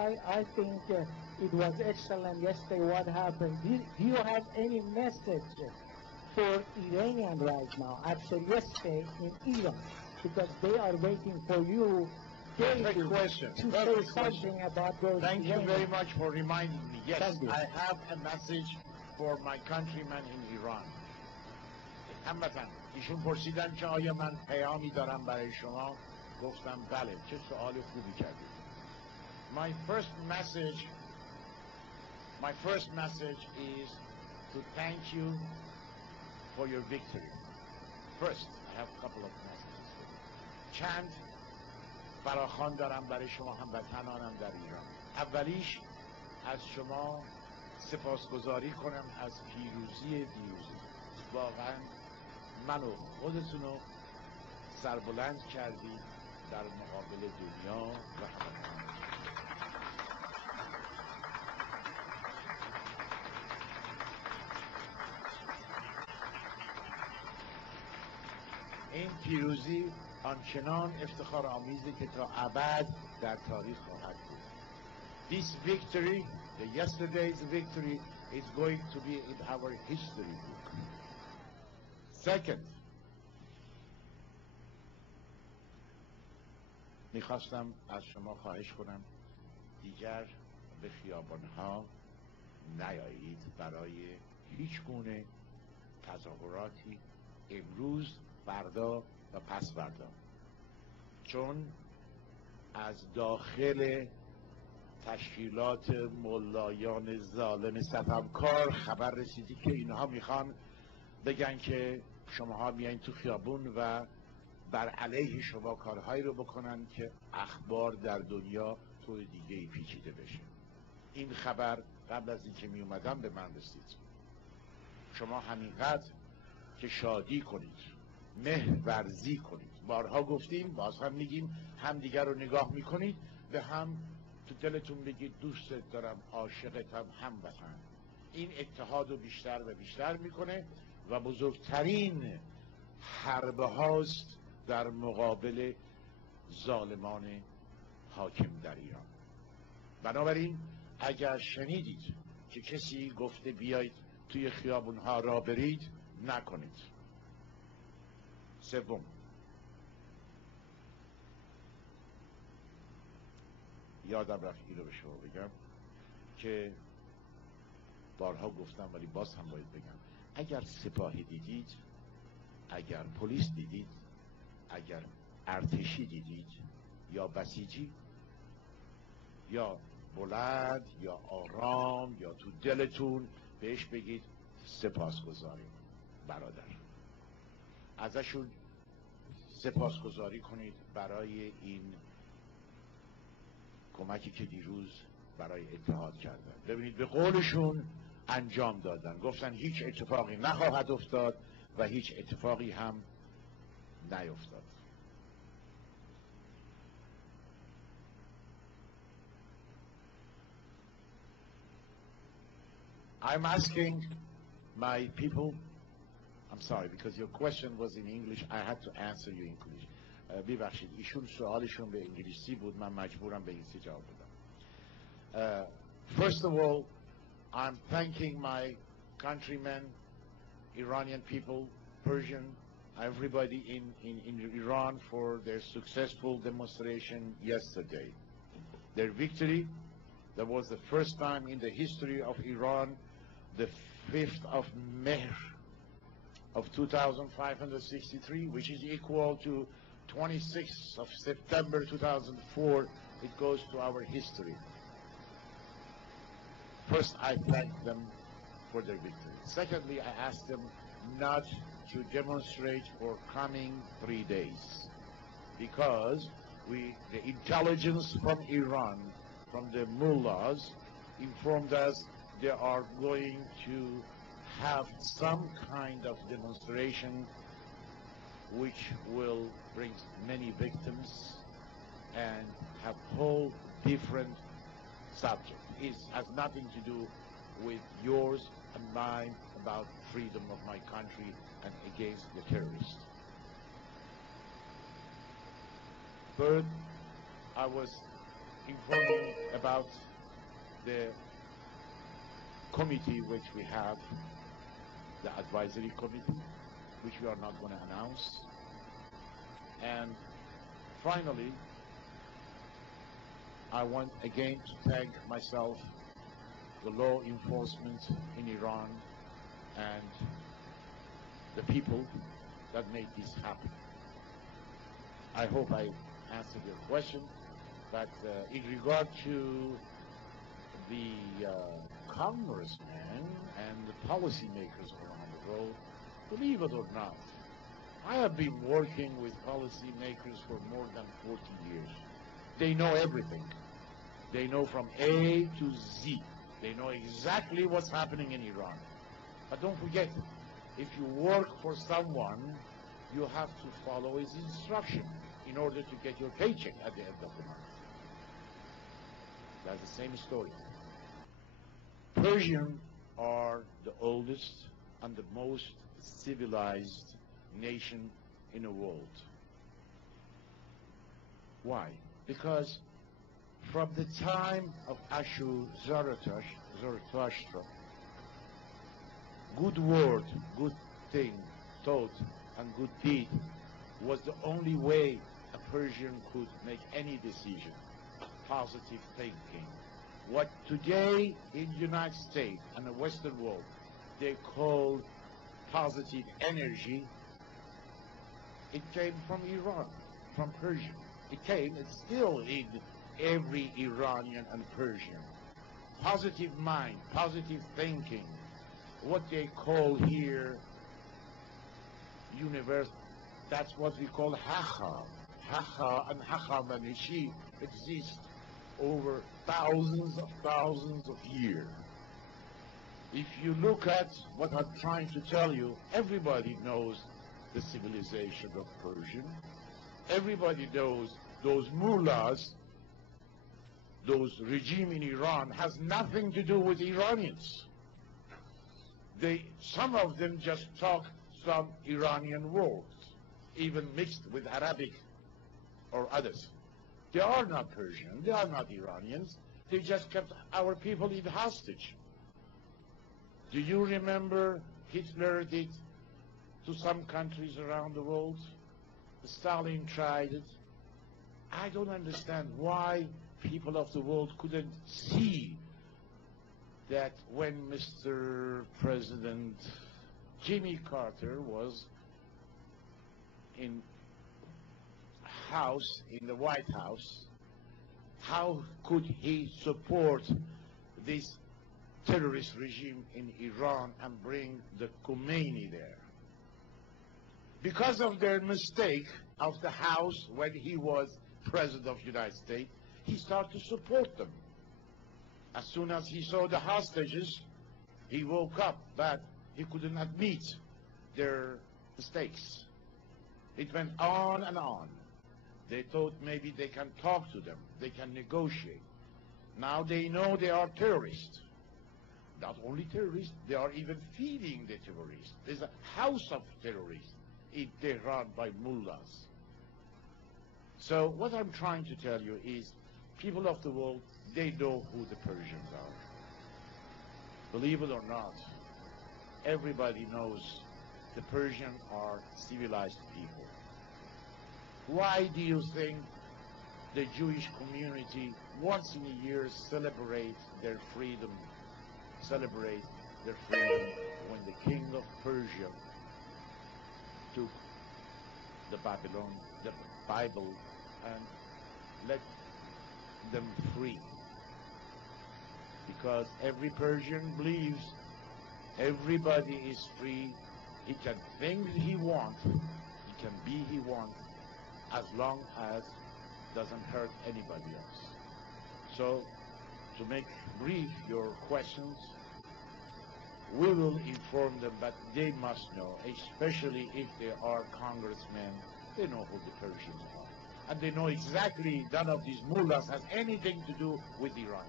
I think it was excellent yesterday what happened. Do you have any message for Iranian right now, actually yesterday in Iran? Because they are waiting for you Perfect question. to say something about those Thank you Iranians. very much for reminding me. Yes, Thank you. I have a message for my countrymen in Iran. هموطن ایشون پرسیدن که آیا من پیامی دارم برای شما؟ گفتم بله. چه سوال خوبی کردید. My first message is to thank you for your victory. First, I have a couple of messages. چند فراخوان دارم برای شما هموطنانم در ایران. اولیش از شما سپاسگزاری کنم از پیروزی دیروز. واقعا منو خودتونو سربلند کردی در مقابل دنیا و هموطنان. این پیروزی آنچنان افتخار آمیزی که تا ابد در تاریخ خواهد بود. This victory, the yesterday's victory, is going to be in our history book. Second, میخواستم از شما خواهش کنم دیگر به خیابانها نیایید برای هیچ گونه تظاهراتی امروز، فردا و پس فردا، چون از داخل تشکیلات ملایان ظالم ستمکار خبر رسیدی که اینها میخوان بگن که شماها میایین تو خیابون و بر علیه شما کارهایی رو بکنن که اخبار در دنیا طور دیگه پیچیده بشه. این خبر قبل از اینکه می اومدم به من رسید. شما همینقدر که شادی کنید، مهر ورزی کنید، بارها گفتیم باز هم میگیم، هم دیگر رو نگاه میکنید به هم تو دلتون بگید دوستت دارم، عاشقتم، هموطن. این اتحاد رو بیشتر و بیشتر میکنه و بزرگترین حربه هاست در مقابل ظالمان حاکم در ایران. بنابراین اگر شنیدید که کسی گفته بیایید توی خیابونها را برید، نکنید. سوم، یادم رفت این رو به شما بگم که بارها گفتم ولی باز هم باید بگم، اگر سپاهی دیدید، اگر پلیس دیدید، اگر ارتشی دیدید یا بسیجی، یا بلند یا آرام یا تو دلتون، بهش بگید سپاسگزاریم برادر. ازشون سپاسگزاری کنید برای این کمکی که دیروز برای اتحاد کردن. ببینید به قولشون انجام دادن، گفتن هیچ اتفاقی نخواهد افتاد و هیچ اتفاقی هم نیفتاد. I'm asking my people, I'm sorry because your question was in English, I had to answer you in English. ببخشید ایشون سوالشون به انگلیسی بود، من مجبورم به انگلیسی جواب بدم. First of all, I'm thanking my countrymen, Iranian people, Persian, everybody in Iran for their successful demonstration yesterday. Their victory, that was the first time in the history of Iran, the 5th of Mehr of 2563, which is equal to 26th of September 2004, it goes to our history. First, I thank them for their victory. Secondly, I asked them not to demonstrate for coming 3 days because the intelligence from Iran, from the mullahs, informed us they are going to have some kind of demonstration which will bring many victims and have whole different subject. It has nothing to do with yours and mine about freedom of my country and against the terrorists. Third, I was inform you about the committee which we have, the advisory committee, which we are not going to announce. And finally, I want again to thank myself, the law enforcement in Iran, and the people that made this happen. I hope I answered your question, but in regard to the congressmen and the policymakers around the world, believe it or not, I have been working with policymakers for more than 40 years. They know everything. They know from A to Z. They know exactly what's happening in Iran. But don't forget, if you work for someone, you have to follow his instruction in order to get your paycheck at the end of the month. That's the same story. Persians are the oldest and the most civilized nation in the world. Why? Because from the time of Zarathustra, good word, good thing, thought, and good deed was the only way a Persian could make any decision, positive thinking. What today in the United States and the Western world they call positive energy, it came from Iran, from Persia. It came, it's still in every Iranian and Persian. Positive mind, positive thinking, what they call here universe, that's what we call Hakha. Hakha and Hakhamanishi exist over thousands of years. If you look at what I'm trying to tell you, everybody knows the civilization of Persian. Everybody knows those mullahs, those regime in Iran has nothing to do with Iranians. Some of them just talk some Iranian words, even mixed with Arabic or others. They are not Persian, they are not Iranians, they just kept our people in hostage. Do you remember Hitler did to some countries around the world? Stalin tried it. I don't understand why people of the world couldn't see that when Mr. President Jimmy Carter was in the White House, how could he support this terrorist regime in Iran and bring the Khomeini there? Because of their mistake of the House when he was President of the United States, he started to support them. As soon as he saw the hostages, he woke up, but he couldn't admit their mistakes. It went on and on. They thought maybe they can talk to them, they can negotiate. Now they know they are terrorists. Not only terrorists, they are even feeding the terrorists. There's a house of terrorists in Tehran by mullahs. So what I'm trying to tell you is, people of the world, they know who the Persians are. Believe it or not, everybody knows the Persians are civilized people. Why do you think the Jewish community once in a year celebrate their freedom when the king of Persia took the Bible and let them free? Because every Persian believes everybody is free. He can think he wants, he can be he wants, as long as doesn't hurt anybody else. So, to make brief your questions, we will inform them, but they must know, especially if they are congressmen, they know who the Persians are. And they know exactly none of these mullahs has anything to do with Iran.